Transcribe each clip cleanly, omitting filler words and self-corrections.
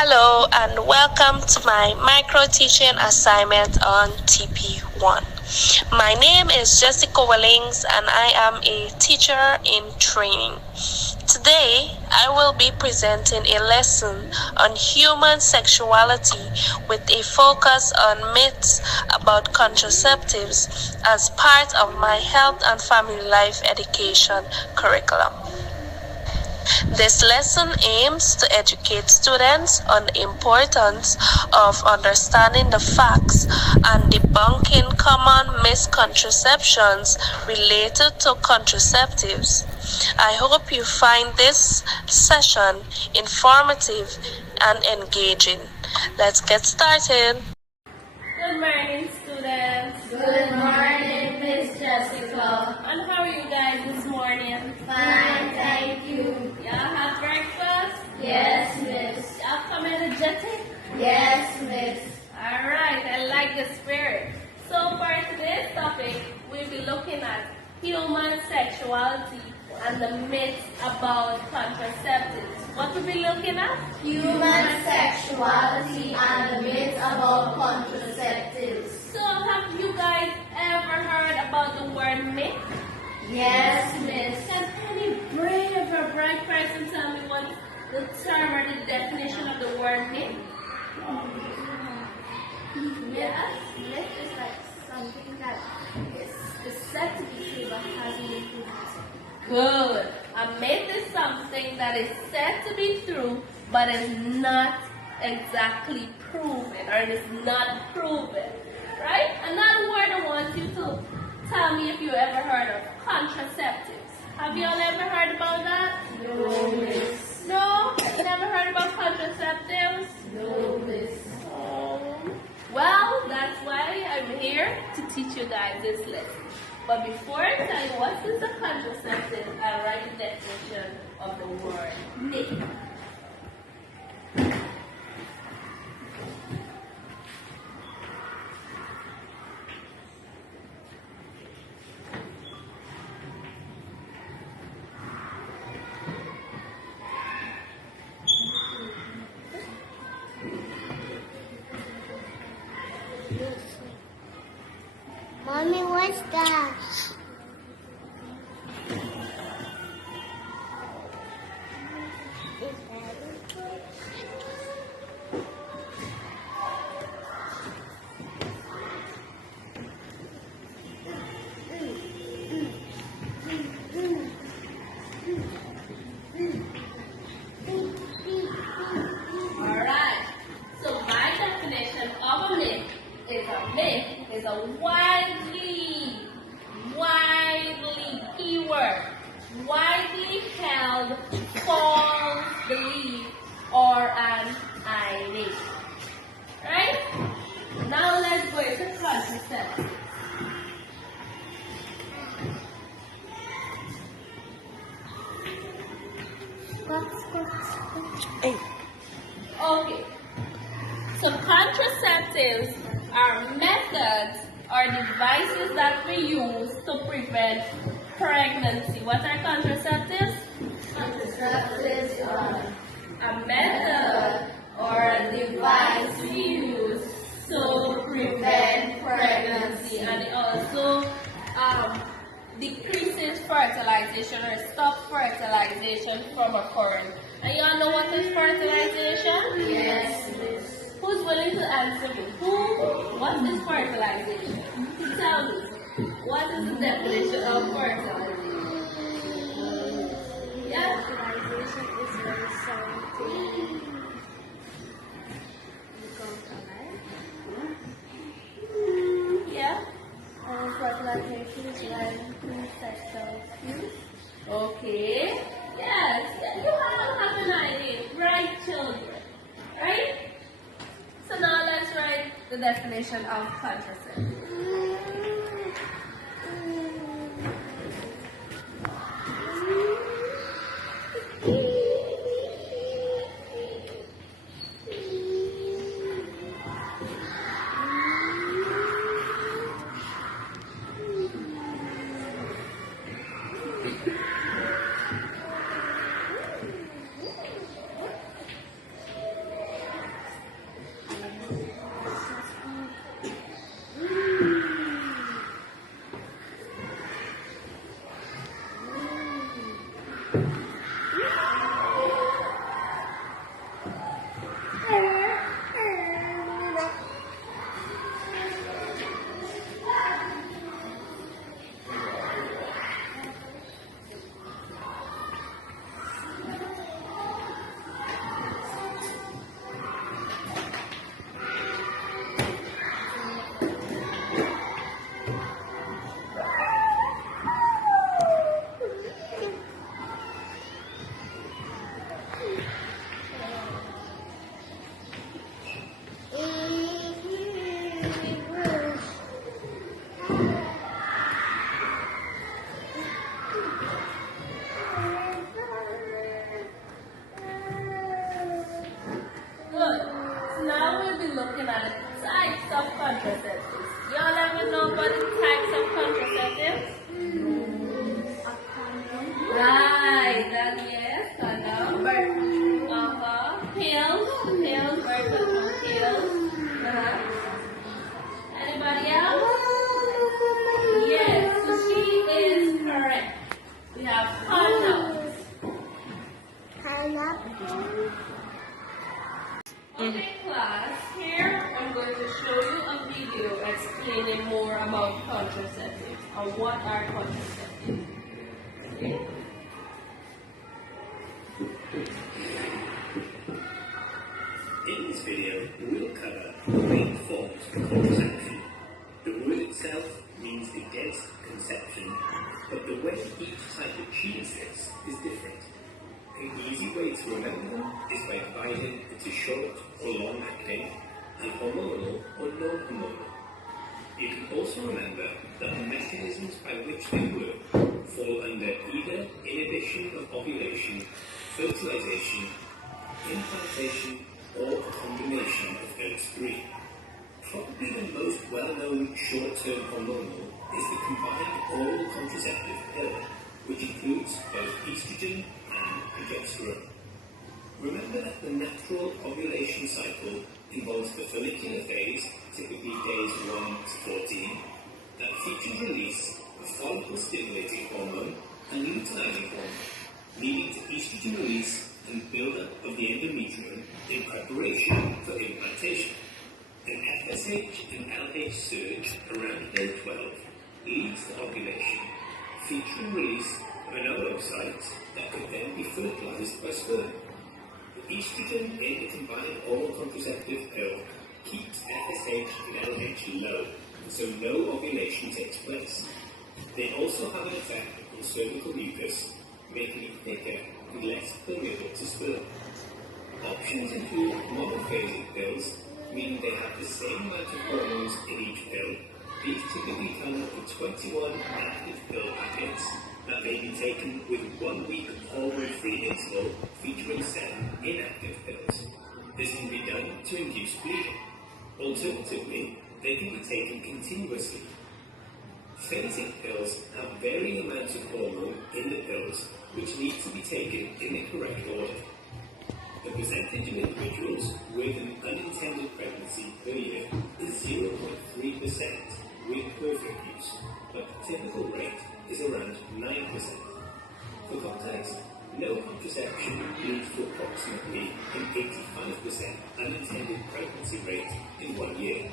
Hello and welcome to my micro teaching assignment on TP1. My name is Jessica Wellings and I am a teacher in training. Today, I will be presenting a lesson on human sexuality with a focus on myths about contraceptives as part of my health and family life education curriculum. This lesson aims to educate students on the importance of understanding the facts and debunking common misconceptions related to contraceptives. I hope you find this session informative and engaging. Let's get started. Good morning, students. Good morning, Miss Jessica. And how are you guys this morning? Fine, thank you. Y'all have breakfast? Yes, Miss. Y'all come energetic? Yes, Miss. Alright, I like the spirit. So for today's topic, we'll be looking at human sexuality and the myths about contraceptives. What we'll be looking at? Human sexuality and the myths about contraceptives. So have you guys ever heard about the word myth? Yes, Miss. Can any brave or bright person tell me what the term or the definition of the word myth? Yes? Myth is like something that is said to be true but hasn't been proven. Good. A myth is something that is said to be true but is not exactly proven or it is not proven. Right? Another word I want you to tell me if you ever heard of contraceptives. Have you all ever heard about that? No, Miss. No? You've never heard about contraceptives? No, Miss. Well, that's why I'm here to teach you guys this lesson. But before I tell you what is a contraceptive, I'll write the definition of the word myth. Mommy, what's that? Alright, so my definition of a myth is a widely, keyword, widely held false belief or an idea. Right? Now let's go into contraceptives. Okay. So contraceptives are methods or devices that we use to prevent pregnancy. What are contraceptives? Contraceptives are A method or a device we use to prevent pregnancy, and it also decreases fertilization or stops fertilization from occurring. And you all know what is fertilization? Yes, Miss. Who's willing to answer me? What is fertilization? Tell me. What is the definition of fertilization? Yeah? Fertilization is when something becomes alive. Yeah? Fertilization is when two sex cells fuse. Okay. Yes, you all have an idea. Right, children. Right? So now let's write the definition of contraceptive. looking at the types of contraceptives. Y'all ever know about the types of contraceptives? A condom. Right, that yes, condom. Birth control. Pills, birth control pills. Anybody else? Yes, so she is correct. We have condoms. Pineapple. Okay, class, here I'm going to show you a video explaining more about contraceptives or what are contraceptives. Okay? In this video, we'll cover the main forms of contraception. The word itself means the dead conception, but the way each type achieves this is different. An easy way to remember them is by dividing into short or long-acting and hormonal or non-hormonal. You can also remember that the mechanisms by which they work fall under either inhibition of ovulation, fertilization, implantation, or a combination of those three. Probably the most well-known short-term hormonal is the combined oral contraceptive pill, which includes both estrogen and progesterone. Remember that the natural ovulation cycle involves the follicular phase, typically days 1 to 14, that features release of follicle-stimulating hormone and luteinizing hormone, leading to estrogen release and buildup of the endometrium in preparation for implantation. An FSH and LH surge around day 12 leads to ovulation, featuring release of an oocyte that could then be fertilized by sperm. The estrogen in the combined oral contraceptive pill keeps FSH and LH low, so no ovulation takes place. They also have an effect on cervical mucus, making it thicker and less permeable to sperm. Options include monophasic pills, meaning they have the same amount of hormones in each pill. These typically come in 21 active pill packets that may be taken with 1 week hormone-free interval featuring 7 inactive pills. This can be done to induce bleeding. Alternatively, they can be taken continuously. Phasic pills have varying amounts of hormone in the pills which need to be taken in the correct order. The percentage of individuals with an unintended pregnancy per year is 0.3% with perfect use, but the typical rate is around 9%. For context, no contraception leads to approximately an 85% unintended pregnancy rate in 1 year.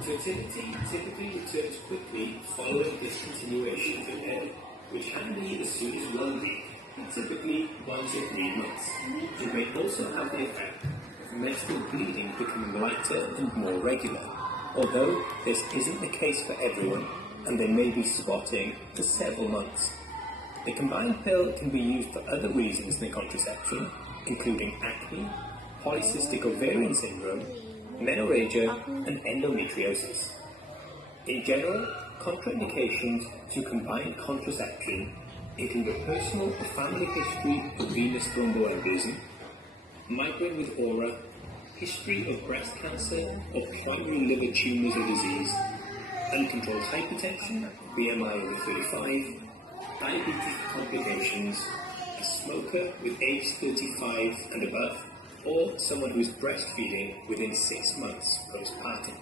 Fertility typically returns quickly following discontinuation of the pill, which can be as soon as 1 week, and typically 1 to 3 months. It may also have the effect of menstrual bleeding becoming lighter and more regular, although this isn't the case for everyone, and they may be spotting for several months. The combined pill can be used for other reasons than contraception, including acne, polycystic ovarian syndrome, menorrhagia, and endometriosis. In general, contraindications to combined contraception include a personal or family history of venous thromboembolism, migraine with aura, history of breast cancer or primary liver tumours or disease, uncontrolled hypertension, BMI over 35, diabetes complications, a smoker with age 35 and above, or someone who is breastfeeding within 6 months postpartum.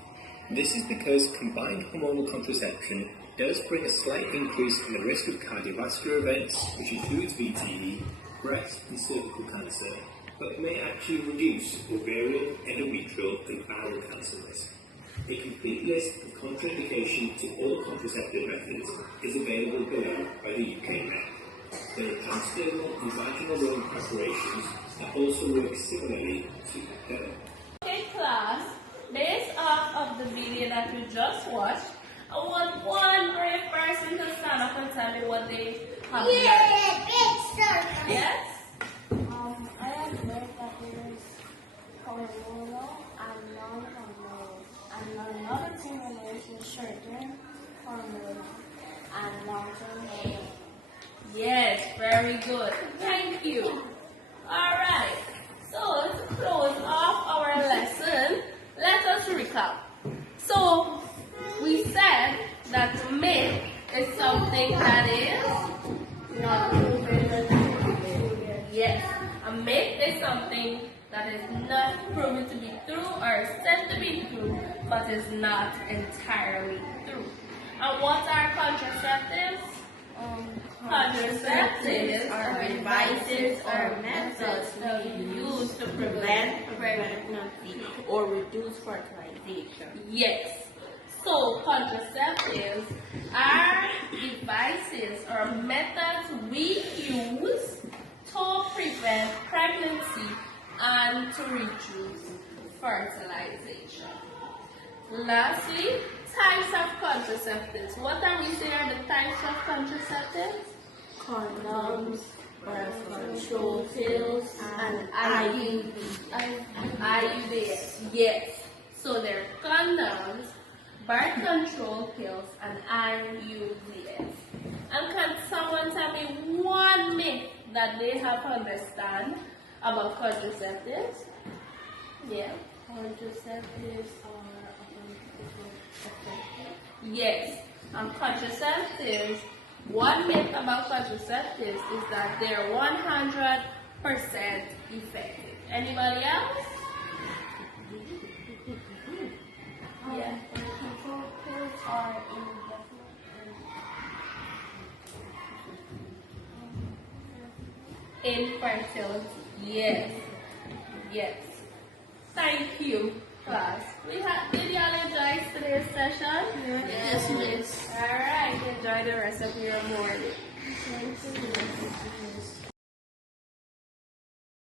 This is because combined hormonal contraception does bring a slight increase in the risk of cardiovascular events, which includes VTE, breast and cervical cancer, but may actually reduce ovarian, endometrial and bowel cancer risk. A complete list of contraindication to all contraceptive methods is available below by the UK Met. There are transdermal and vaginal loan preparations that also work similarly to the pill. Okay, class, based off of the video that we just watched, I want one brave person to stand up and tell me what they have learned. Yes? I have learned that there is hormonal and non-hormonal, and another thing I learned is short-term hormonal and long-term hormonal. Yes, very good. Thank you. Alright, so to close off our lesson, let's something that is Not proven. yes. A myth is something that is not proven to be true or said to be true, but is not entirely true. And what are contraceptives? Contraceptives are devices or methods that we use to prevent pregnancy or reduce fertilization. Yes. So contraceptives are devices or methods we use to prevent pregnancy and to reduce fertilization. Lastly, types of contraceptives. What are we saying are the types of contraceptives? Condoms, birth control pills, and IUDs. IUDs, yes. So they're condoms, birth control pills, and IUDs. And can someone tell me one myth that they have to understand about contraceptives? Yeah. Contraceptives are effective. Yes. Contraceptives. One myth about contraceptives is that they're 100% effective. Anybody else? Yeah. Control pills are Infertility. Yes. Yes. Thank you, class. Did y'all enjoy today's session? Yes, miss. All right. Enjoy the rest of your morning. Thank you.